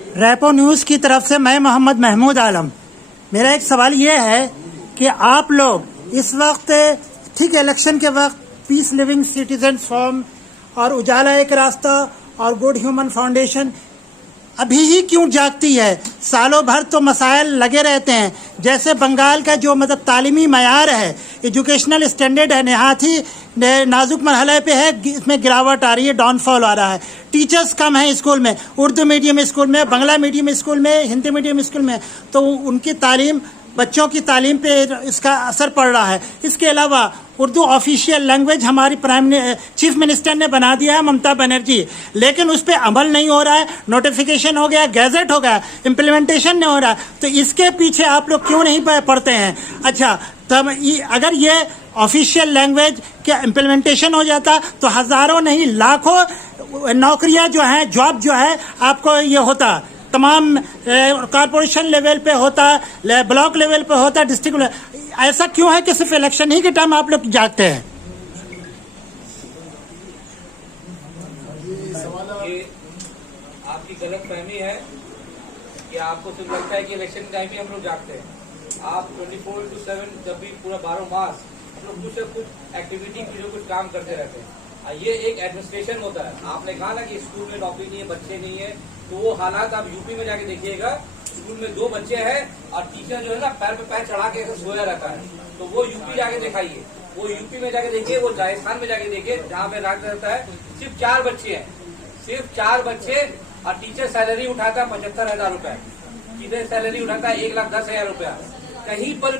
Rapport news की तरफ से मैं मोहम्मद महमूद आलम। मेरा एक सवाल ये है कि आप लोग इस वक्त ठीक इलेक्शन के वक्त पीस लिविंग सिटीजन्स फॉर्म और उजाला एक रास्ता और गुड ह्यूमन फाउंडेशन अभी ही क्यों जागती है? सालों भर तो मसाइल लगे रहते हैं, जैसे बंगाल का जो मतलब तालीमी मयार है, एजुकेशनल स्टैंडर्ड है, नहायत ही नाजुक मरहले पे है, इसमें गिरावट आ रही है, डाउनफॉल आ रहा है। टीचर्स कम हैं स्कूल में, उर्दू मीडियम स्कूल में, बांग्ला मीडियम स्कूल में, हिंदी मीडियम स्कूल में, तो उनकी तालीम, बच्चों की तालीम पे इसका असर पड़ रहा है। इसके अलावा उर्दू ऑफिशियल लैंग्वेज हमारी चीफ मिनिस्टर ने बना दिया है, ममता बनर्जी, लेकिन उस पर अमल नहीं हो रहा है। नोटिफिकेशन हो गया, गैजेट हो गया, इम्प्लीमेंटेशन नहीं हो रहा है। तो इसके पीछे आप लोग क्यों नहीं पढ़ते हैं? अच्छा, तब अगर ये ऑफिशियल लैंग्वेज का इम्प्लीमेंटेशन हो जाता तो हजारों नहीं लाखों नौकरियां जो हैं, जॉब जो है आपको ये होता, तमाम कॉरपोरेशन लेवल पे होता, ब्लॉक लेवल पे होता, डिस्ट्रिक्ट लेवल। ऐसा क्यों है कि सिर्फ इलेक्शन ही के टाइम आप लोग जागते हैं? ये आपकी गलत फहमी है कि आपको सिर्फ लगता है कि इलेक्शन टाइम ही हम लोग जागते हैं। आप 24/7 जब भी पूरा 12 मास हम लोग कुछ न कुछ एक्टिविटी कुछ काम करते रहते हैं। ये एक एडमिनिस्ट्रेशन होता है। आपने कहा ना कि स्कूल में नौकरी नहीं है, बच्चे नहीं है, तो वो हालात आप यूपी में जाके देखिएगा। स्कूल में 2 बच्चे हैं और टीचर जो है ना पैर पे पैर चढ़ा के ऐसे सोया रहता है। तो वो यूपी जाके दिखाइए, वो यूपी में जाके देखिए, वो राजस्थान में जाके देखिए, जहाँ पे राज रहता है। सिर्फ 4 बच्चे हैं, सिर्फ 4 बच्चे, और टीचर सैलरी उठाता है 75,000 रुपए। टीचर सैलरी उठाता है 1,10,000 रुपया। कहीं पर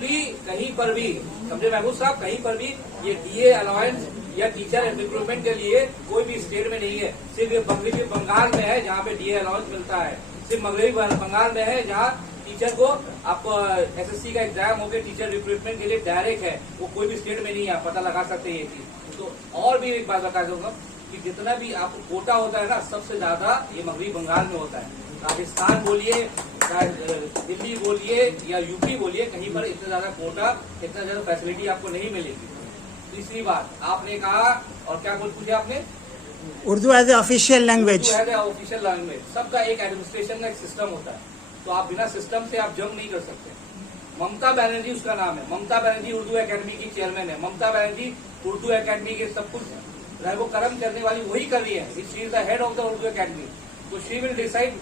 भी समझे महबूब साहब, कहीं पर भी ये डीए अलाउंस या टीचर रिक्रूटमेंट के लिए कोई भी स्टेट में नहीं है। सिर्फ ये मगरबी बंगाल में है जहाँ पे डीए अलाउंस मिलता है। सिर्फ मगरबी बंगाल में है जहाँ टीचर को आपको एसएससी का एग्जाम होकर टीचर रिक्रूटमेंट के लिए डायरेक्ट है। वो कोई भी स्टेट में नहीं है, पता लगा सकते हैं ये चीज। तो और भी एक बात बता दूंगा कि जितना भी आपको कोटा होता है ना, सबसे ज्यादा ये मगरबी बंगाल में होता है। राजस्थान बोलिए, दिल्ली बोलिए या यूपी बोलिए, कहीं पर इतना ज्यादा कोटा, इतना ज्यादा फैसिलिटी आपको नहीं मिलेगी। तीसरी बात आपने कहा, और क्या कुछ पूछा आपने? Urdu as a official language. As a official language, सबका एक एडमिनिस्ट्रेशन का एक सिस्टम होता है। तो आप बिना सिस्टम से आप जंग नहीं कर सकते। ममता बनर्जी उसका नाम है, ममता बनर्जी उर्दू एकेडमी की चेयरमैन है। ममता बनर्जी उर्दू एकेडमी के सब कुछ वो कर्म करने वाली वही कर रही है। She is the head of the Urdu academy. तो she will decide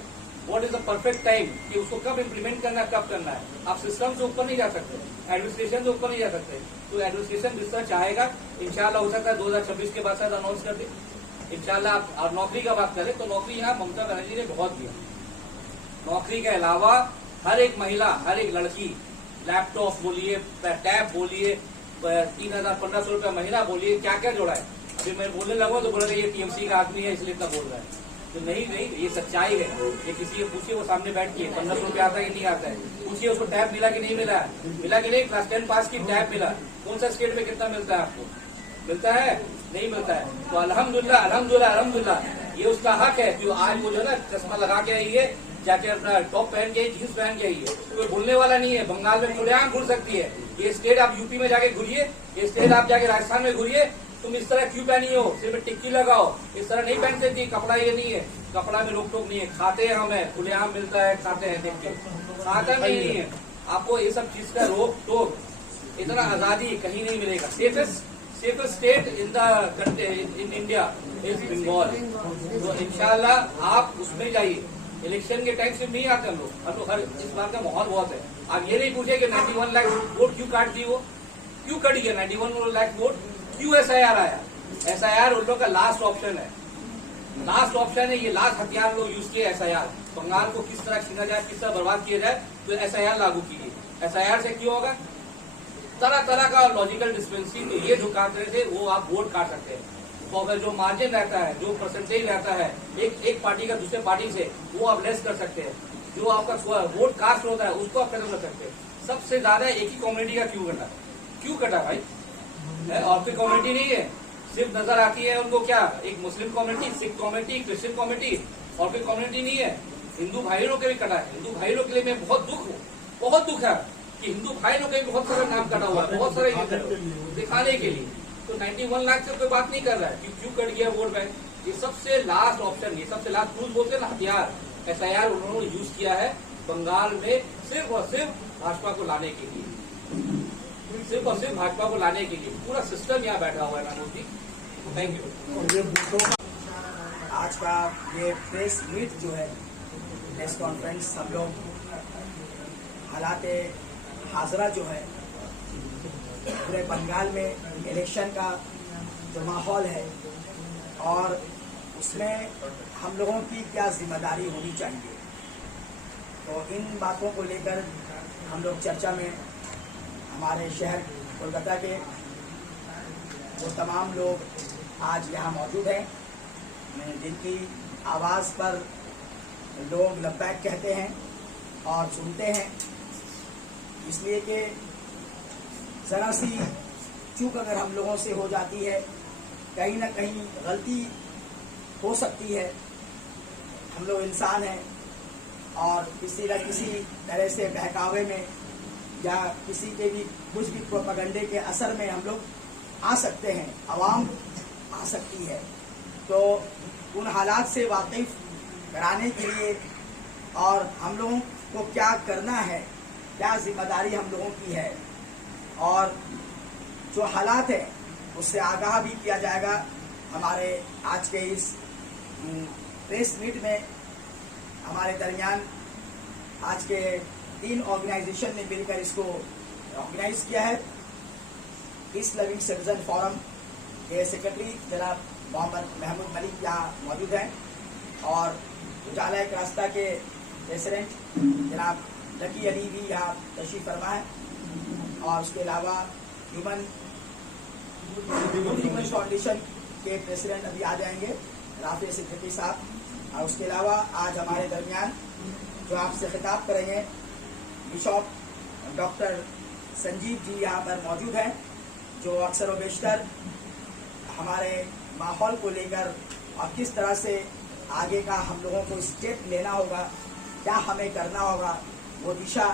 what is the perfect time कि उसको कब इम्प्लीमेंट करना है, कब करना है। आप सिस्टम से ऊपर नहीं जा सकते, एडमिनिस्ट्रेशन से ऊपर नहीं जा सकते। तो एडमिनिस्ट्रेशन जिस तरह चाहेगा, इंशाल्लाह हो सकता है 2026 के बाद शायद अनाउंस कर दे इंशाल्लाह। आप नौकरी का बात करें तो नौकरी यहाँ ममता बनर्जी ने बहुत दिया। नौकरी के अलावा हर एक महिला, हर एक लड़की, लैपटॉप बोलिए, टैब बोलिए, 3,000-1,500 रुपया महीना बोलिए, क्या क्या जोड़ा है। अभी मैं बोलने लगा तो बोला ये टीएमसी का आदमी है इसलिए इतना बोल रहा है। तो नहीं, ये सच्चाई है। ये किसी को पूछिए, वो सामने बैठ के 1,500 रुपया आता है कि नहीं आता है। पूछिए उसको टैब मिला कि नहीं मिला, मिला कि नहीं, क्लास 10 पास की टैब मिला। कौन सा स्टेट में कितना मिलता है आपको? मिलता है? नहीं मिलता है। तो अल्हम्दुलिल्लाह अल्हम्दुलिल्लाह अल्हम्दुलिल्लाह, ये उसका हक है कि आज वो जो है ना चश्मा लगा के आई है, जाके अपना टॉप पहन के आई, जींस पहन के आई है। कोई बोलने वाला नहीं है। बंगाल में खुलेआम घुल सकती है। ये स्टेट आप यूपी में जाके घुरिए, ये स्टेट आप जाके राजस्थान में घुरिए। तुम इस तरह क्यों पहनी हो? सिर में टिक्की लगाओ, इस तरह नहीं पहनते थी। कपड़ा ये नहीं है, कपड़ा में रोक टोक नहीं है। खाते हैं हमें, खुलेआम मिलता है, खाते हैं, देख के खाता नहीं है। आपको ये सब चीज का रोक टोक, इतना आजादी कहीं नहीं मिलेगा। Safest state in India is Bengal. तो इंशाल्लाह आप उसमें जाइए। इलेक्शन के टाइम से नहीं आते हम लोग। हर इस बार का माहौल बहुत है। आप ये नहीं पूछे कि 91 लाख वोट क्यों काट दी, वो क्यों कट गया 91 लाख वोट? क्यों एसआईआर आया? एसआईआर उन लोग का लास्ट ऑप्शन है, लास्ट ऑप्शन है। ये लास्ट हथियार लोग यूज किए एसआईआर। बंगाल को किस तरह छीना जाए, किस तरह बर्बाद किया जाए, तो एसआईआर लागू कीजिए। एसआईआर से क्यों होगा? तरह तरह का लॉजिकल डिस्पेंसिंग। तो ये जो काट रहे थे वो आप वोट काट सकते हैं। तो अगर जो मार्जिन रहता है, जो परसेंटेज रहता है एक पार्टी का दूसरे पार्टी से, वो आप लेस कर सकते हैं। जो आपका वोट कास्ट होता है उसको आप खत्म कर सकते हैं। सबसे ज्यादा एक ही कम्युनिटी का क्यों कटा भाई? और कोई कम्युनिटी नहीं है। सिर्फ नजर आती है उनको क्या, एक Muslim community, Sikh community, Christian community, और कोई कम्युनिटी नहीं है। हिंदू भाई लोग के भी कटा है। हिंदू भाई लोग के लिए मैं बहुत दुख है कि हिंदू भाई लोग के भी बहुत सारा नाम कटा हुआ है, बहुत सारे दिखाने के लिए। तो 91 लाख से कोई बात नहीं कर रहा है कि क्यों कट गया वोट बैंक। ये सबसे लास्ट ऑप्शन, ये सबसे लास्ट टूल बोलते हैं ना, हथियार, SIR उन्होंने यूज किया है बंगाल में सिर्फ और सिर्फ भाजपा को लाने के लिए, सिर्फ और सिर्फ भाजपा को लाने के लिए। पूरा सिस्टम यहाँ बैठा हुआ है महमूद जी। Thank you. आज का ये प्रेस मीट जो है, प्रेस कॉन्फ्रेंस, हम लोग हालात हाजरा जो है पूरे बंगाल में इलेक्शन का जो माहौल है और उसमें हम लोगों की क्या जिम्मेदारी होनी चाहिए, तो इन बातों को लेकर हम लोग चर्चा में हमारे शहर कोलकाता के वो तमाम लोग आज यहाँ मौजूद हैं जिनकी आवाज़ पर लोग लब्बैक कहते हैं और सुनते हैं, इसलिए कि ज़रा सी चूक अगर हम लोगों से हो जाती है, कहीं ना कहीं गलती हो सकती है। हम लोग इंसान हैं और किसी न किसी तरह से बहकावे में या किसी के भी कुछ भी प्रोपेगेंडे के असर में हम लोग आ सकते हैं, आवाम आ सकती है। तो उन हालात से वाकिफ कराने के लिए और हम लोगों को क्या करना है, क्या जिम्मेदारी हम लोगों की है और जो हालात है उससे आगाह भी किया जाएगा। हमारे आज के इस प्रेस मीट में हमारे दरमियान आज के 3 ऑर्गेनाइजेशन ने मिलकर इसको ऑर्गेनाइज किया है। ईस्ट लविंग सिटीजन फोरम के सेक्रेटरी जनाब मोहम्मद महमूद मलिक यहाँ मौजूद हैं और उजाला एक रास्ता के प्रेसिडेंट जनाब लकी अली भी यहाँ तशरीफ फरमा है और उसके अलावा ह्यूमन फाउंडेशन के प्रेसिडेंट अभी आ जाएंगे राफे सिद्दीकी साहब। और उसके अलावा आज हमारे दरमियान जो आपसे खिताब करेंगे बिशप डॉक्टर संजीव जी यहाँ पर मौजूद हैं, जो अक्सर व बेशतर हमारे माहौल को लेकर और किस तरह से आगे का हम लोगों को स्टेप लेना होगा, क्या हमें करना होगा, वो दिशा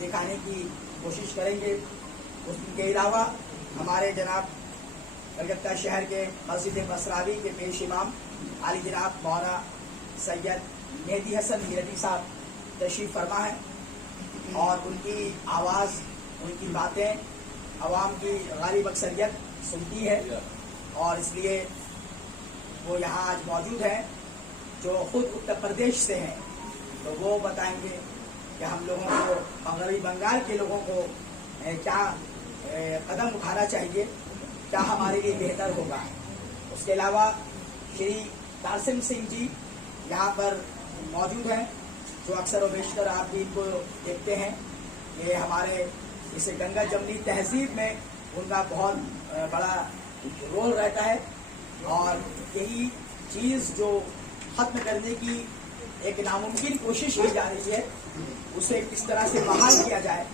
दिखाने की कोशिश करेंगे। उसके अलावा हमारे जनाब कलकत्ता शहर के मस्जिद मसरावी के पेश इमाम आली जनाब मौलाना सैयद मेहदी हसन मीरटी साहब तशरीफ फरमा है और उनकी आवाज़, उनकी बातें अवाम की गालिब अक्सरियत सुनती है और इसलिए वो यहाँ आज मौजूद हैं, जो खुद उत्तर प्रदेश से हैं। तो वो बताएंगे कि हम लोगों को, मगरबी बंगाल के लोगों को क्या कदम उठाना चाहिए, क्या हमारे लिए बेहतर होगा। उसके अलावा श्री तारसिम सिंह जी यहाँ पर मौजूद हैं, जो अक्सर व बेशतर आप भी इनको देखते हैं। ये हमारे इसे गंगा जमनी तहजीब में उनका बहुत बड़ा रोल रहता है और यही चीज़ जो ख़त्म करने की एक नामुमकिन कोशिश की जा रही है, उसे किस तरह से बहाल किया जाए,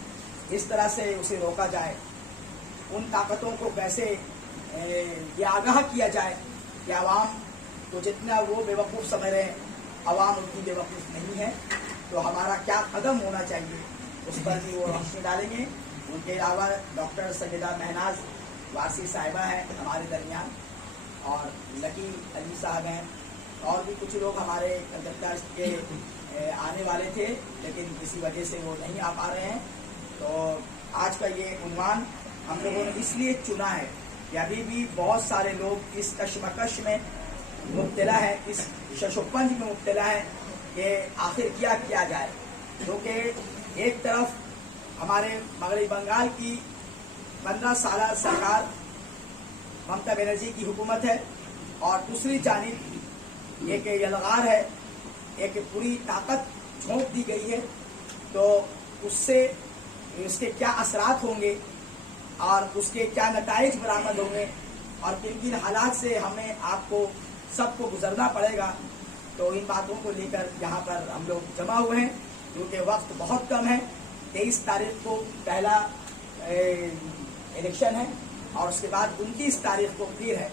किस तरह से उसे रोका जाए, उन ताकतों को कैसे ये आगाह किया जाए कि आवाम को जितना वो बेवकूफ़ समझ रहे हैं, आवाम उनकी बेवकूफ़ नहीं है। तो हमारा क्या कदम होना चाहिए, उस पर भी वो रोशनी डालेंगे। उनके अलावा डॉक्टर सैयदा महनाज वारसी साहिबा हैं हमारे दरमियान और लकी अली साहब हैं और भी कुछ लोग हमारे कलकत्ता के आने वाले थे, लेकिन किसी वजह से वो नहीं आ पा रहे हैं। तो आज का ये उन्वान हम लोगों ने इसलिए चुना है कि अभी भी बहुत सारे लोग इस कशमकश में मुब्तला है, इस शशोपंज में मुब्तला है कि आखिर क्या किया जाए। क्योंकि एक तरफ हमारे मगरबी बंगाल की 15 साल सरकार ममता बनर्जी की हुकूमत है और दूसरी जानिब एक यलगार है, एक पूरी ताकत झोंक दी गई है। तो उससे उसके क्या असरात होंगे और उसके क्या नताइज बरामद होंगे और किन किन हालात से हमें आपको सबको गुजरना पड़ेगा। तो इन बातों को लेकर यहाँ पर हम लोग जमा हुए हैं, क्योंकि वक्त बहुत कम है। 23 तारीख को पहला इलेक्शन है और उसके बाद 29 तारीख को फिर है,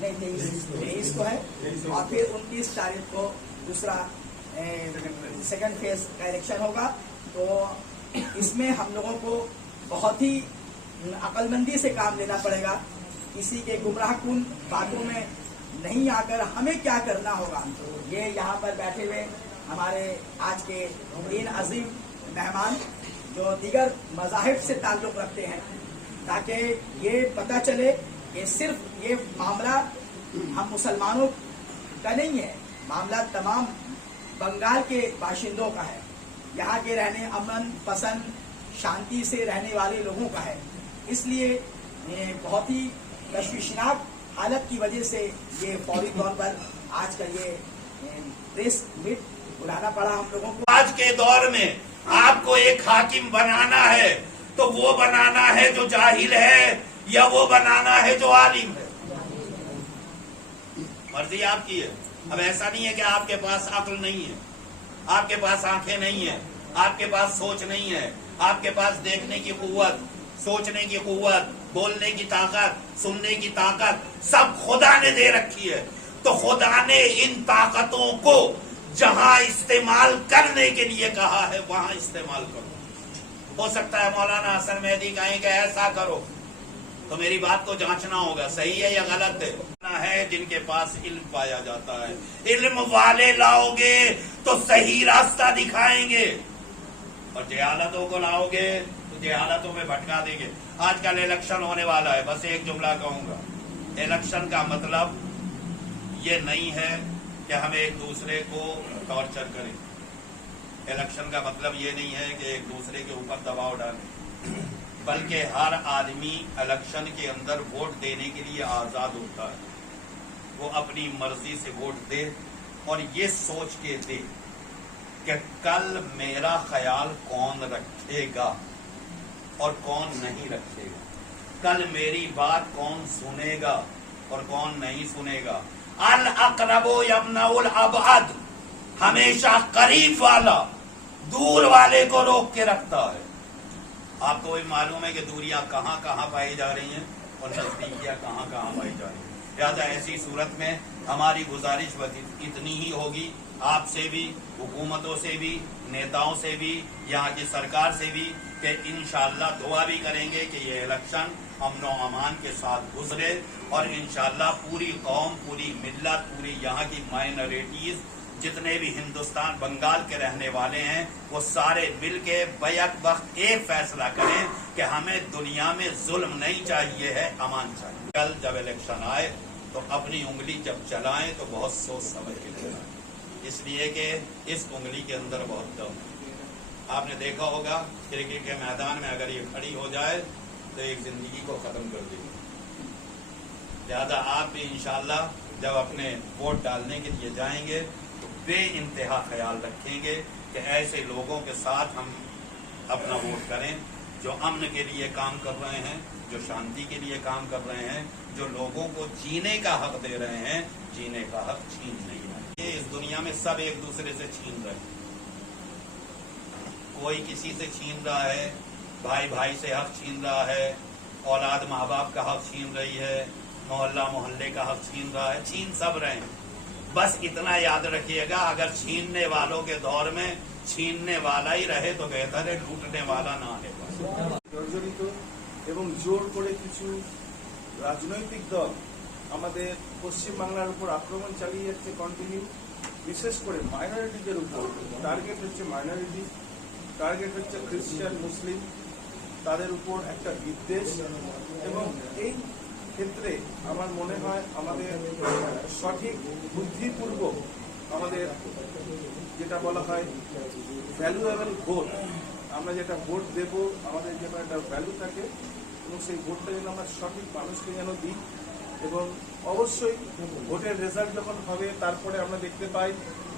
नहीं 23 को है और फिर 29 तारीख को दूसरा सेकंड फेज का इलेक्शन होगा। तो इसमें हम लोगों को बहुत ही अक्लमंदी से काम लेना पड़ेगा। किसी के गुमराहकुन बातों में नहीं आकर हमें क्या करना होगा, ये यहाँ पर बैठे हुए हमारे आज के तीन अजीम मेहमान जो दीगर मज़ाहिब से ताल्लुक़ रखते हैं, ताकि ये पता चले कि सिर्फ ये मामला हम मुसलमानों का नहीं है, मामला तमाम बंगाल के बाशिंदों का है, यहाँ के रहने अमन पसंद शांति से रहने वाले लोगों का है। इसलिए बहुत ही तशवीशनाक हालत की वजह से ये फौरी तौर पर आज का ये प्रेस मीट बुलाना पड़ा हम लोगों को। आज के दौर में आपको एक हाकिम बनाना है तो वो बनाना है जो जाहिल है या वो बनाना है जो आलिम है, मर्जी आपकी है। अब ऐसा नहीं है कि आपके पास अक्ल नहीं है, आपके पास आंखें नहीं है, आपके पास सोच नहीं है, आपके पास देखने की कुव्वत, सोचने की कुव्वत, बोलने की ताकत, सुनने की ताकत सब खुदा ने दे रखी है। तो खुदा ने इन ताकतों को जहां इस्तेमाल करने के लिए कहा है वहां इस्तेमाल करो। हो सकता है मौलाना हसन मेहदी कहें कि ऐसा करो, तो मेरी बात को जांचना होगा सही है या गलत है। जिनके पास इल्म पाया जाता है, इल्म वाले लाओगे तो सही रास्ता दिखाएंगे, और जहालतों को लाओगे तो जहालतों में भटका देंगे। आजकल इलेक्शन होने वाला है, बस एक जुमला कहूंगा, इलेक्शन का मतलब ये नहीं है कि हम एक दूसरे को टॉर्चर करें, इलेक्शन का मतलब ये नहीं है कि एक दूसरे के ऊपर दबाव डालें, बल्कि हर आदमी इलेक्शन के अंदर वोट देने के लिए आजाद होता है। वो अपनी मर्जी से वोट दे और ये सोच के दे कि कल मेरा ख्याल कौन रखेगा और कौन नहीं रखेगा, कल मेरी बात कौन सुनेगा और कौन नहीं सुनेगा। अल अक़रबो यमनउल अबअद, हमेशा करीब वाला दूर वाले को रोक के रखता है। आपको भी मालूम है कि दूरियां कहां कहां पाई जा रही हैं और नजदीकियां कहां कहां पाई जा रही हैं। लिहाजा ऐसी सूरत में हमारी गुजारिश इतनी ही होगी, आपसे भी, हुकूमतों से भी, नेताओं से भी, यहाँ की सरकार से भी, कि इंशाअल्लाह दुआ भी करेंगे कि ये इलेक्शन अमन व अमान के साथ गुजरे और इंशाअल्लाह पूरी कौम, पूरी मिल्लत, पूरी यहाँ की माइनॉरिटीज, जितने भी हिंदुस्तान बंगाल के रहने वाले हैं, वो सारे मिल के बैक वक्त एक फैसला करें कि हमें दुनिया में जुल्म नहीं चाहिए है, अमान चाहिए। कल जब इलेक्शन आए तो अपनी उंगली जब चलाएं तो बहुत सोच समझ के चलाएं, इसलिए कि इस उंगली के अंदर बहुत दम है। आपने देखा होगा क्रिकेट के मैदान में अगर ये खड़ी हो जाए तो एक जिंदगी को खत्म कर देगी। लिहाजा आप भी इंशाअल्लाह जब अपने वोट डालने के लिए जाएंगे तो बेइंतहा ख्याल रखेंगे कि ऐसे लोगों के साथ हम अपना वोट करें जो अमन के लिए काम कर रहे हैं, जो शांति के लिए काम कर रहे हैं, जो लोगों को जीने का हक दे रहे हैं, जीने का हक छीन नहीं रहे। ये इस दुनिया में सब एक दूसरे से छीन रहे हैं, कोई किसी से छीन रहा है, भाई भाई से हक छीन रहा है, औलाद माँ बाप का हक छीन रही है, मोहल्ला मोहल्ले का हक छीन रहा है, छीन सब रहे हैं। बस इतना याद रखिएगा, अगर छीनने वालों के दौर में छीनने वाला ही रहे तो बेहतर है लूटने वाला ना आने पाए। জর্জরিত এবং জোর করে কিছু রাজনৈতিক দল আমাদের পশ্চিম বাংলার উপর আক্রমণ চালিয়ে যাচ্ছে কন্টিনিউ, বিশেষ করে মাইনরিটিদের উপর। টার্গেট হচ্ছে মাইনরিটি, টার্গেট হচ্ছে খ্রিস্টান মুসলিম, তাদের উপর একটা বিদ্বেষ। এবং এই ক্ষেত্রে আমার মনে হয় আমাদের সঠিক বুদ্ধিপূর্বক আমাদের যেটা বলা হয় ভ্যালুয়েবল ভোট, আমরা যেটা ভোট দেব আমাদের যেন একটা ভ্যালু থাকে এবং সেই ভোটটা যেন আমরা সঠিক মানুষকে যেন দিই। এবং অবশ্যই ভোটের রেজাল্ট যখন হবে তারপরে আমরা দেখতে পাই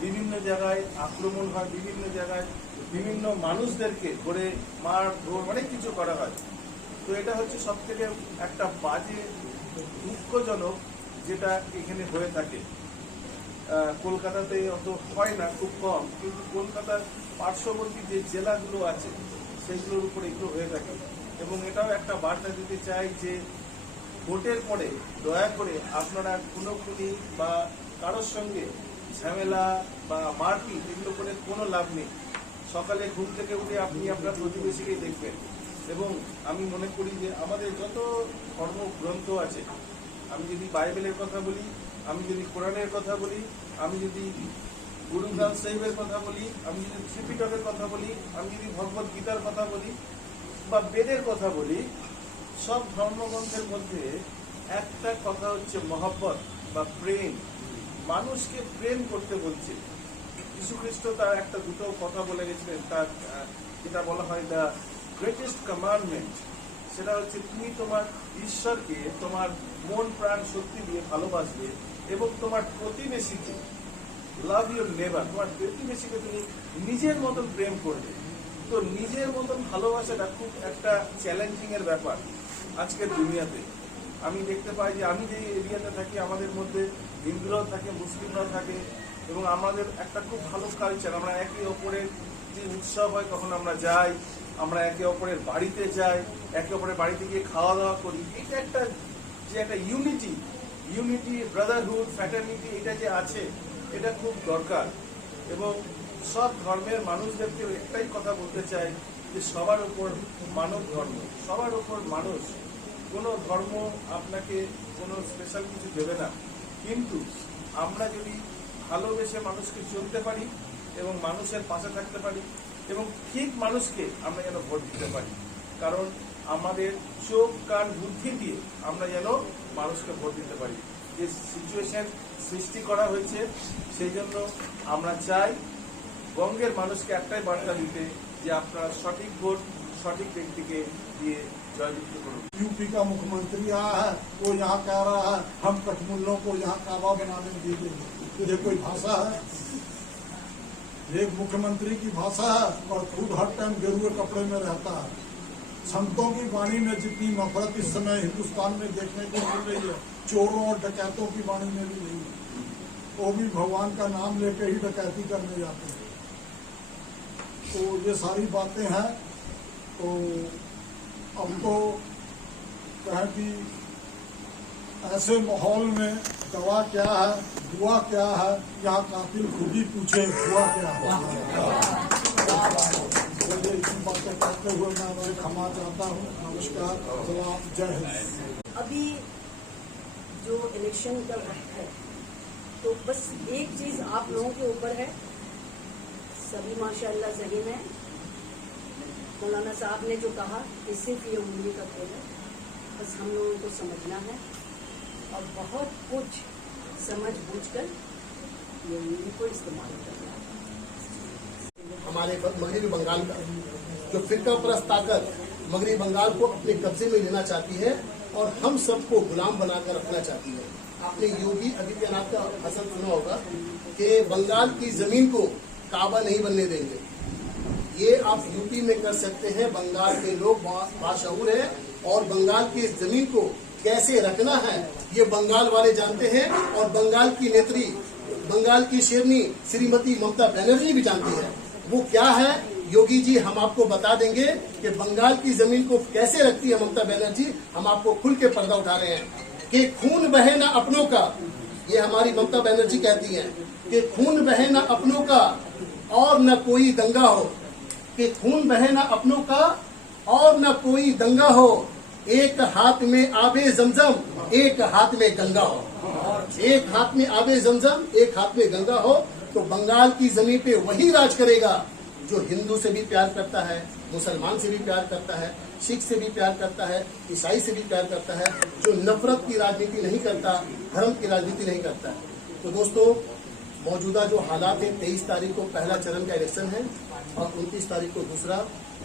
বিভিন্ন জায়গায় আক্রমণ হয়, বিভিন্ন জায়গায় বিভিন্ন মানুষদেরকে ধরে মার ধর অনেক কিছু করা হয়। তো এটা হচ্ছে সব থেকে একটা বাজে দুঃখজনক যেটা এখানে হয়ে থাকে। কলকাতাতে অত হয় না, খুব কম, কিন্তু কলকাতার পার্শ্ববর্তী যে জেলাগুলো আছে সেগুলোর উপর এগুলো হয়ে থাকে। এবং এটাও একটা বার্তা দিতে চাই যে ভোটের পরে দয়া করে আপনারা খুনোখুনি বা কারোর সঙ্গে ঝামেলা বা মারপিট এগুলো করে কোনো লাভ নেই। সকালে ঘুম থেকে উঠে আপনি আপনার প্রতিবেশীকেই দেখবেন। এবং আমি মনে করি যে আমাদের যত ধর্মগ্রন্থ আছে, আমি যদি বাইবেলের কথা বলি, আমি যদি কোরআনের কথা বলি, আমি যদি গুরু গ্রন্থ সাহিবের কথা বলি, আমি যদি ত্রিপিটকের কথা বলি, আমি যদি ভগবত গীতার কথা বলি বা বেদের কথা বলি, সব ধর্মগ্রন্থের মধ্যে একটা কথা হচ্ছে মহব্বত বা প্রেম। মানুষকে প্রেম করতে বলছে। যীশু খ্রিস্ট তার একটা দুটো কথা বলে গেছিলেন, তার যেটা বলা হয় দ্য গ্রেটেস্ট কমান্ডমেন্ট, সেটা হচ্ছে তুমি তোমার ঈশ্বরকে তোমার মন প্রাণ শক্তি দিয়ে ভালোবাসবে এবং তোমার প্রতিবেশীকে, লাভ ইউর নেবার, তোমার প্রতিবেশীকে তুমি নিজের মতন প্রেম করবে। তো নিজের মতন ভালোবাসাটা খুব একটা চ্যালেঞ্জিং এর ব্যাপার আজকের দুনিয়াতে। আমি দেখতে পাই যে আমি যে এরিয়াতে থাকি, আমাদের মধ্যে হিন্দুরাও থাকে, মুসলিমরাও থাকে, এবং আমাদের একটা খুব ভালো কালচার। আমরা একে অপরের যে উৎসব হয় তখন আমরা যাই, আমরা একে অপরের বাড়িতে যাই, একে অপরের বাড়িতে গিয়ে খাওয়া দাওয়া করি। এটা একটা যে একটা ইউনিটি, ব্রাদারহুড, ফ্র্যাটার্নিটি, এটা যে আছে, এটা খুব দরকার। এবং সব ধর্মের মানুষদেরকে একটাই কথা বলতে চাই যে সবার উপর মানব ধর্ম, সবার উপর মানুষ। কোনো ধর্ম আপনাকে কোনো স্পেশাল কিছু দেবে না, কিন্তু আমরা যদি ভালোবেসে মানুষকে চলতে পারি এবং মানুষের পাশে থাকতে পারি এবং ঠিক মানুষকে আমরা যেন ভোট দিতে পারি, কারণ আমাদের চোখ কান বুদ্ধি দিয়ে আমরা যেন মানুষকে ভোট দিতে পারি। যে সিচুয়েশন সৃষ্টি করা হয়েছে, সেই জন্য আমরা চাই বঙ্গের মানুষকে একটাই বার্তা দিতে যে আপনারা সঠিক ভোট সঠিক ব্যক্তিকে দিয়ে जययुक्त करो। यूपी का मुख्यमंत्री आया है, वो यहाँ कह रहा है हम कठमुल्लों को यहाँ काबा बनाने दीजिए। ये कोई भाषा है? एक मुख्यमंत्री की भाषा है और खुद हर टाइम गेरुए कपड़े में रहता है। संतों की वाणी में जितनी नफरत इस समय हिंदुस्तान में देखने को मिल रही है, चोरों और डकैतों की वाणी में भी नहीं है। वो भी भगवान का नाम लेके ही डकैती करने जाते हैं। तो ये सारी बातें हैं। तो अब तो कहें कि ऐसे माहौल में दवा क्या है, दुआ क्या है, यहाँ कातिल खुद ही पूछे दुआ क्या है। इसी बातें करते हुए मैं क्षमा चाहता हूँ। नमस्कार, सलाम, जय हिंद। अभी जो इलेक्शन का वक्त है, तो बस एक चीज आप लोगों के ऊपर है। सभी माशाअल्लाह ज़हीन है। मौलाना साहब ने जो कहा कि सिर्फ ये उंगली का खेल है, बस हम लोगों को समझना है और बहुत कुछ समझ बूझकर ये उंगली को इस्तेमाल करना है। हमारे मगरबी बंगाल का जो फिरका परस्त ताकत मगरबी बंगाल को अपने कब्जे में लेना चाहती है और हम सबको गुलाम बनाकर रखना चाहती है। आपने योगी आदित्यनाथ का भाषण सुना होगा कि बंगाल की जमीन को काबा नहीं बनने देंगे। ये आप यूपी में कर सकते हैं। बंगाल के लोग बाशऊर हैं और बंगाल की जमीन को कैसे रखना है ये बंगाल वाले जानते हैं और बंगाल की नेत्री, बंगाल की शेरनी श्रीमती ममता बनर्जी भी जानती है। वो क्या है योगी जी हम आपको बता देंगे कि बंगाल की जमीन को कैसे रखती है ममता बनर्जी। हम आपको खुल के पर्दा उठा रहे हैं कि खून बहे ना अपनों का, ये हमारी ममता बनर्जी कहती है कि खून बहे ना अपनों का और न कोई दंगा हो, कि खून बहे ना अपनों का और न कोई दंगा हो, एक हाथ में आबे जमजम एक हाथ में गंगा हो। एक हाथ में आबे जमजम एक हाथ में गंगा हो। तो बंगाल की जमीन पे वही राज करेगा जो हिंदू से भी प्यार करता है, मुसलमान से भी प्यार करता है, सिख से भी प्यार करता है, ईसाई से भी प्यार करता है, जो नफरत की राजनीति नहीं करता, धर्म की राजनीति नहीं करता है। तो दोस्तों मौजूदा जो हालात है, 23 तारीख को पहला चरण का इलेक्शन है और 29 तारीख को दूसरा।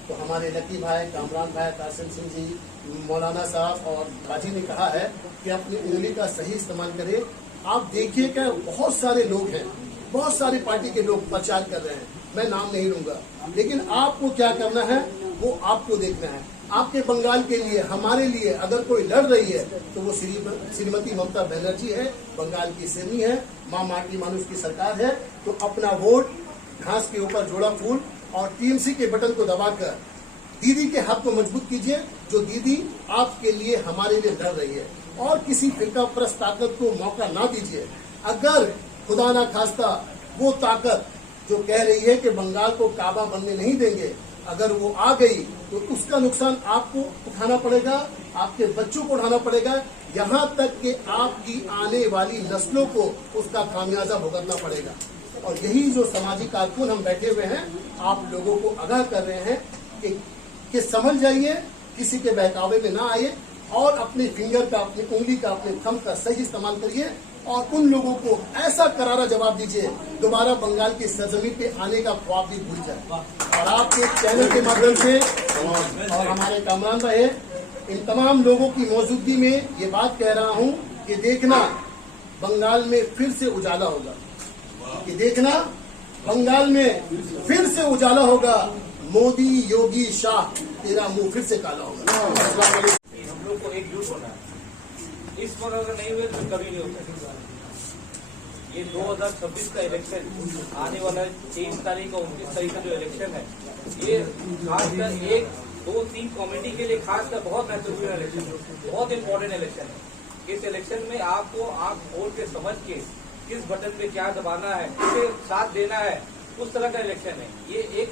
तो हमारे लकी भाई, कामरान भाई, कासिम सिंह जी, मौलाना साहब और बाजी ने कहा है कि अपनी उंगली का सही इस्तेमाल करें। आप देखिए कि बहुत सारे लोग हैं, बहुत सारी पार्टी के लोग प्रचार कर रहे हैं, मैं नाम नहीं लूंगा, लेकिन आपको क्या करना है वो आपको देखना है। आपके बंगाल के लिए, हमारे लिए अगर कोई लड़ रही है तो वो श्रीमती ममता बनर्जी है, बंगाल की सिरनी है, माँ माटी मानुष की सरकार है। तो अपना वोट घास के ऊपर जोड़ा फूल और टीएमसी के बटन को दबाकर दीदी के हाथ को मजबूत कीजिए, जो दीदी आपके लिए हमारे लिए लड़ रही है। और किसी फिरका परस्त ताकत को मौका ना दीजिए। अगर खुदा ना खास्ता वो ताकत जो कह रही है कि बंगाल को काबा बनने नहीं देंगे, अगर वो आ गई तो उसका नुकसान आपको उठाना पड़ेगा, आपके बच्चों को उठाना पड़ेगा, यहाँ तक कि आपकी आने वाली नस्लों को उसका खामियाजा भुगतना पड़ेगा। और यही जो सामाजिक कारकुन हम बैठे हुए हैं, आप लोगों को आगाह कर रहे हैं कि समझ जाइए, किसी के बहकावे में ना आइए और अपने फिंगर का, अपनी उंगली का, अपने थंब का सही इस्तेमाल करिए और उन लोगों को ऐसा करारा जवाब दीजिए दोबारा बंगाल की सरजमीन पे आने का ख्वाब भी भूल जाए। और आपके चैनल के माध्यम से और हमारे कामरान रहे, इन तमाम लोगों की मौजूदगी में ये बात कह रहा हूँ कि देखना बंगाल में फिर से उजाला होगा, कि देखना बंगाल में फिर से उजाला होगा। मोदी, योगी, शाह, तेरा मुंह फिर से काला होगा। हम लोग को एकजुट होना है। इस वक्त अगर नहीं हुए तो कभी नहीं हो सकता। ये 2026 का इलेक्शन आने वाला 23 तारीख और 29 तारीख का जो इलेक्शन है, ये खासकर 1, 2, 3 कम्युनिटी के लिए खासकर बहुत महत्वपूर्ण इलेक्शन है, बहुत इंपॉर्टेंट इलेक्शन है। इस इलेक्शन में आपको आप वोट के समझ के किस बटन पे क्या दबाना है, किसे साथ देना है, उस तरह का इलेक्शन है। ये एक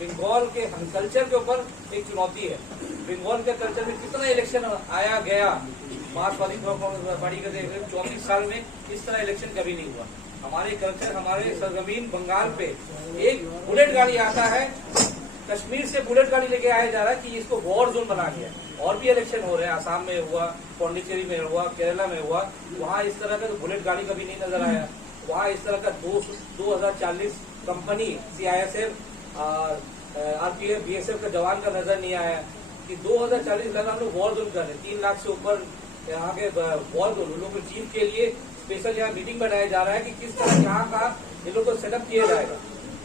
बंगाल के कल्चर के ऊपर एक चुनौती है। बंगाल के कल्चर में कितना इलेक्शन आया गया, मार्क्सवादी पार्टी के 34 साल में इस तरह इलेक्शन कभी नहीं हुआ। हमारे कल्चर, हमारे सरजमीन बंगाल पे एक बुलेट गाड़ी आता है, कश्मीर से बुलेट गाड़ी लेके आया जा रहा है कि इसको वॉर जोन बना दिया। और भी इलेक्शन हो रहे हैं, आसाम में हुआ, पौंडीचेरी में हुआ, केरला में हुआ, वहाँ इस तरह का तो बुलेट गाड़ी कभी नहीं नजर आया। वहाँ इस तरह का 2040 कंपनी CISF, RPF, BSF का जवान का नजर नहीं आया कि 2040 लगा हम लोग वॉर जोन कर रहे हैं। 3 लाख से ऊपर यहाँ के वॉर जोन, उन लोगों को चीफ के लिए स्पेशल यहाँ मीटिंग बनाया जा रहा है कि किस तरह यहाँ का इन लोग को सेटअप किया जाएगा।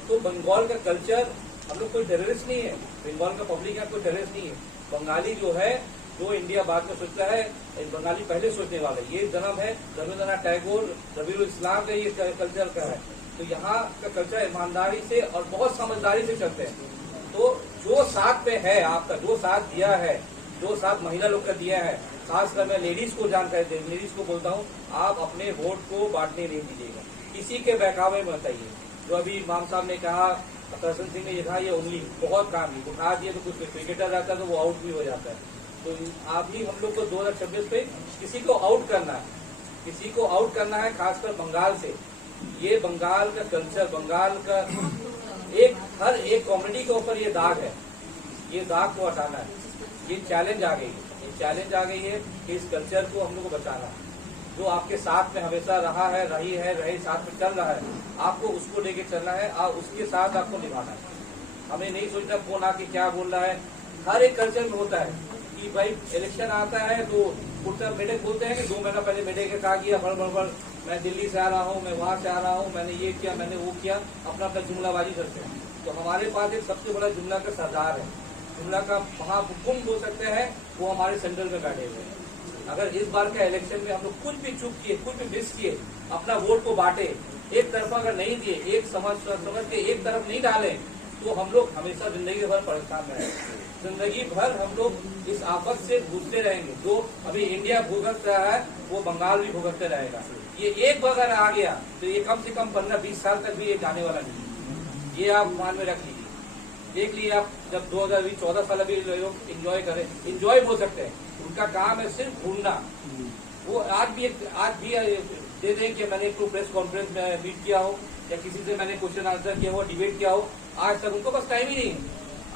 तो बंगाल का कल्चर, हम लोग कोई टेररिस्ट नहीं है, बंगाल का पब्लिक यहाँ कोई टेररिस्ट नहीं है। बंगाली जो है, जो इंडिया बाद में सोचता है, बंगाली पहले सोचने वाले। ये जन्म है रविंद्रनाथ टैगोर, रबीउल इस्लाम का ये कल्चर का है। तो यहाँ का कल्चर ईमानदारी से और बहुत समझदारी से चलते हैं। तो जो साथ पे है आपका, जो साथ दिया है, जो साथ महिला लोग का दिया है, खासकर मैं लेडीज को जानकारी दे, लेडीज को बोलता हूँ, आप अपने वोट को बांटने नहीं दीजिएगा, किसी के बहकावे में बताइए। जो अभी इमाम साहब ने कहा, करसन सिंह ने ये कहा, ये उंगली बहुत काम है, उठा दिए तो कुछ क्रिकेटर रहता है तो वो आउट भी हो जाता है। तो आप ही हम लोग को 2026 पे किसी को आउट करना है, किसी को आउट करना है, खासकर बंगाल से। ये बंगाल का कल्चर, बंगाल का हर एक कम्युनिटी के ऊपर ये दाग है, ये दाग को हटाना है। ये चैलेंज आ गई है, ये चैलेंज आ गई है कि इस कल्चर को हम लोग को बचाना है। जो आपके साथ में हमेशा रहा है, रही साथ में चल रहा है, आपको उसको लेके चलना है और उसके साथ आपको निभाना है। हमें नहीं सोचना कौन आके क्या बोल रहा है। हर एक कल्चर में होता है कि भाई इलेक्शन आता है तो मेढक बोलते हैं कि 2 महीना पहले मेढक क्या किया, बड़ मैं दिल्ली से आ रहा हूँ, मैं वहां से आ रहा हूँ, मैंने ये किया, मैंने वो किया, अपना जुमलाबाजी करते हैं। तो हमारे पास एक सबसे बड़ा जुमला का सरदार है, जुमला का महाहुकुम बोल सकते हैं, वो हमारे सेंट्रल में बैठे हुए हैं। अगर इस बार का इलेक्शन में हम लोग कुछ भी चूक किए, कुछ भी मिस किए, अपना वोट को बांटे, एक तरफा अगर नहीं दिए, एक समझ के एक तरफ नहीं डाले, तो हम लोग हमेशा जिंदगी भर परेशान रहेंगे। जिंदगी भर हम लोग इस आफत से जूझते रहेंगे। जो अभी इंडिया भुगत रहा है, वो बंगाल भी भुगतते रहेगा। ये एक अगर आ गया तो ये कम से कम 15-20 साल तक भी ये जाने वाला नहीं। ये आप मान में रख लीजिए। देख लिए आप, जब 2014 साल अभी लोग इंजॉय करें, इंजॉय बोल सकते हैं, उनका काम है सिर्फ घूमना। वो आज भी दे दें कि मैंने एक प्रेस कॉन्फ्रेंस में मीट किया हो या किसी से मैंने क्वेश्चन आंसर किया हो, डिबेट किया हो, आज तक उनको बस टाइम ही नहीं।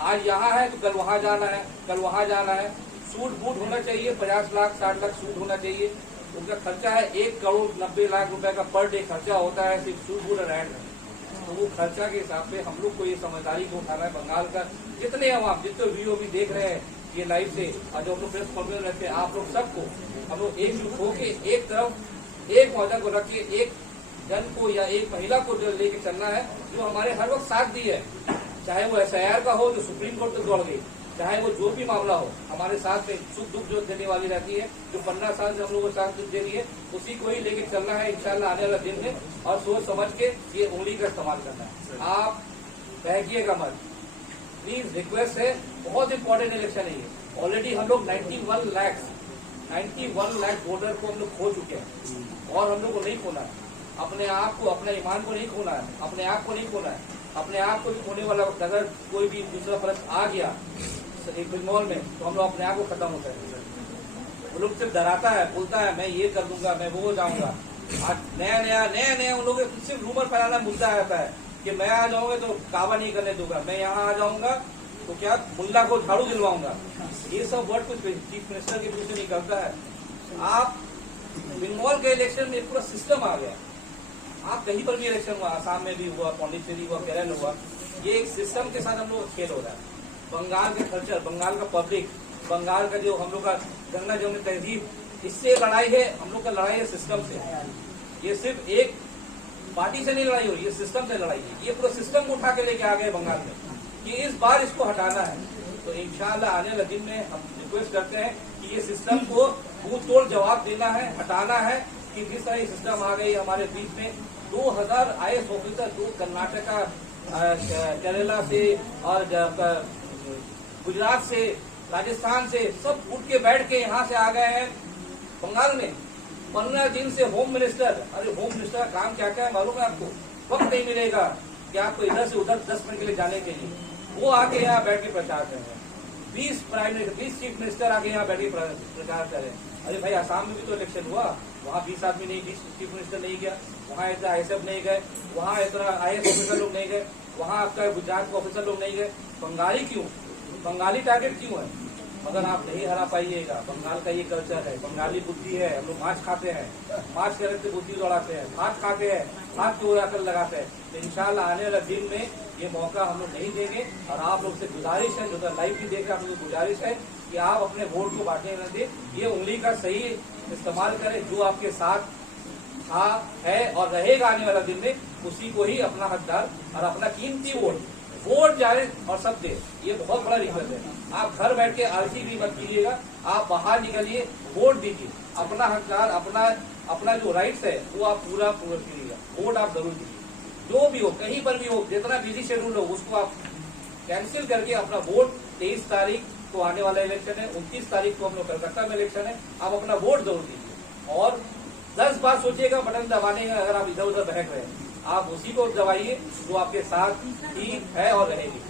आज यहाँ है तो कल वहाँ जाना है, कल वहाँ जाना है। सूट बूट होना चाहिए, 50 लाख 60 लाख सूट होना चाहिए। उनका खर्चा है 1 करोड़ 90 लाख रुपए का पर डे खर्चा होता है सिर्फ सूट बूट रहन में। तो वो खर्चा के हिसाब से हम लोग को ये समझदारी को उठाना है। बंगाल का जितने हम जितने वीडियो भी देख रहे हैं ये लाइव से, और जो हम लोग प्रेस कॉन्फ्रेंस रहते हैं, आप लोग सबको हम लोग एकजुट होके एक तरफ एक मौजा को रख के एक जन को या एक महिला को जो लेके चलना है, जो हमारे हर वक्त साथ दी है, चाहे वो SIR का हो जो सुप्रीम कोर्ट तक दौड़ गई, चाहे वो जो भी मामला हो, हमारे साथ में सुख दुख जो देने वाली रहती है, जो 15 साल से हम लोगों को साथ दे रही है, उसी को ही लेके चलना है इंशाल्लाह आने वाला दिन में। और सोच समझ के ये उंगली का इस्तेमाल करना है। आप बहकिएगा मत, प्लीज रिक्वेस्ट है। बहुत इंपॉर्टेंट इलेक्शन है ये। ऑलरेडी हम लोग 91 लाख वोटर को हम लोग खो चुके हैं और हम लोग को नहीं खोना है। अपने आप को, अपने ईमान को नहीं खोना है, अपने आप को नहीं खोना है। अपने आप को भी खोने वाला वक्त, अगर कोई भी दूसरा फर्ज आ गया एक बंगाल में, तो हम लोग अपने आप को खत्म होता है। वो लोग सिर्फ डराता है, बोलता है मैं ये कर दूंगा, मैं वो हो जाऊंगा। आज नया उन लोगों के सिर्फ रूमर फैलाना मुद्दा आता है कि मैं आ जाऊंगा तो काबा नहीं करने दूंगा, मैं यहाँ आ जाऊंगा तो क्या मुल्ला को झाड़ू दिलवाऊंगा। ये सब वर्ड कुछ चीफ मिनिस्टर के मुंह से निकलता है। आप बंगाल के इलेक्शन में पूरा सिस्टम आ गया। आप कहीं पर भी इलेक्शन हुआ, आसाम में भी हुआ, पांडिचेरी हुआ, केरल हुआ, ये एक सिस्टम के साथ हम लोग खेल हो रहा है। बंगाल के कल्चर, बंगाल का पब्लिक, बंगाल का जो हम लोग का गंगा जमुनी तहजीब, इससे लड़ाई है। हम लोग का लड़ाई है सिस्टम से। ये सिर्फ एक पार्टी से नहीं लड़ाई हो रही, ये सिस्टम से लड़ाई है। ये पूरा सिस्टम को उठा के लेके आ गए बंगाल में कि इस बार इसको हटाना है। तो इंशाल्लाह आने वाले दिन में हम रिक्वेस्ट करते हैं कि ये सिस्टम को मुंह तोड़ जवाब देना है, हटाना है। कि जिस तरह सिस्टम आ गई हमारे बीच में, 2000 IAS ऑफिसर जो कर्नाटका, केरला से और गुजरात से, राजस्थान से सब उठ के बैठ के यहाँ से आ गए हैं बंगाल में। 15 दिन से होम मिनिस्टर, अरे होम मिनिस्टर का काम क्या क्या है मालूम है आपको? वक्त नहीं मिलेगा कि आपको इधर से उधर 10 मिनट के लिए जाने के लिए। वो आके यहाँ बैठ के प्रचार कर रहे हैं। 20 चीफ मिनिस्टर आके यहाँ बैठ के प्रचार कर रहे हैं। अरे भाई, आसाम में भी तो इलेक्शन हुआ, वहाँ 20 आदमी नहीं, 20 चीफ मिनिस्टर नहीं गया, वहाँ इतना ISF नहीं गए, वहाँ इतना IAS ऑफिसर लोग नहीं गए, वहाँ आपका गुजरात के ऑफिसर लोग नहीं गए। बंगाली क्यों? बंगाली टारगेट क्यों है? मगर आप नहीं हरा पाइएगा। बंगाल का ये कल्चर है, बंगाली बुद्धि है। हम लोग माछ खाते हैं, माछ के रखते बुद्धि दौड़ाते हैं, भात खाते हैं, हाथ को उड़ाकर लगाते हैं। तो इंशाल्लाह आने वाले दिन में ये मौका हम लोग नहीं देंगे। और आप लोग से गुजारिश है, जो लाइव भी देख रहे हैं, आप लोग से गुजारिश है कि आप अपने वोट को बांटने न दें। ये उंगली का सही इस्तेमाल करें। जो आपके साथ था, है और रहेगा आने वाला दिन में, उसी को ही अपना हकदार और अपना कीमती वोट जाए और सब दे। ये बहुत बड़ा रिक्वेस्ट है। आप घर बैठ के आलसी भी मत कीजिएगा, आप बाहर निकलिए, वोट दीजिए। अपना हकदार, अपना जो राइट्स है वो आप पूरा कीजिएगा। वोट आप जरूर दीजिए, जो भी हो, कहीं पर भी हो, जितना बिजी शेड्यूल हो उसको आप कैंसिल करके अपना वोट 23 तारीख को आने वाला इलेक्शन है, 29 तारीख को हम लोग कलकत्ता में इलेक्शन है, आप अपना वोट जरूर दीजिए। और 10 बार सोचिएगा बटन दबाने का, अगर आप इधर उधर बहक रहे हैं, आप उसी को दबाइए जो आपके साथ ही है और रहेगी।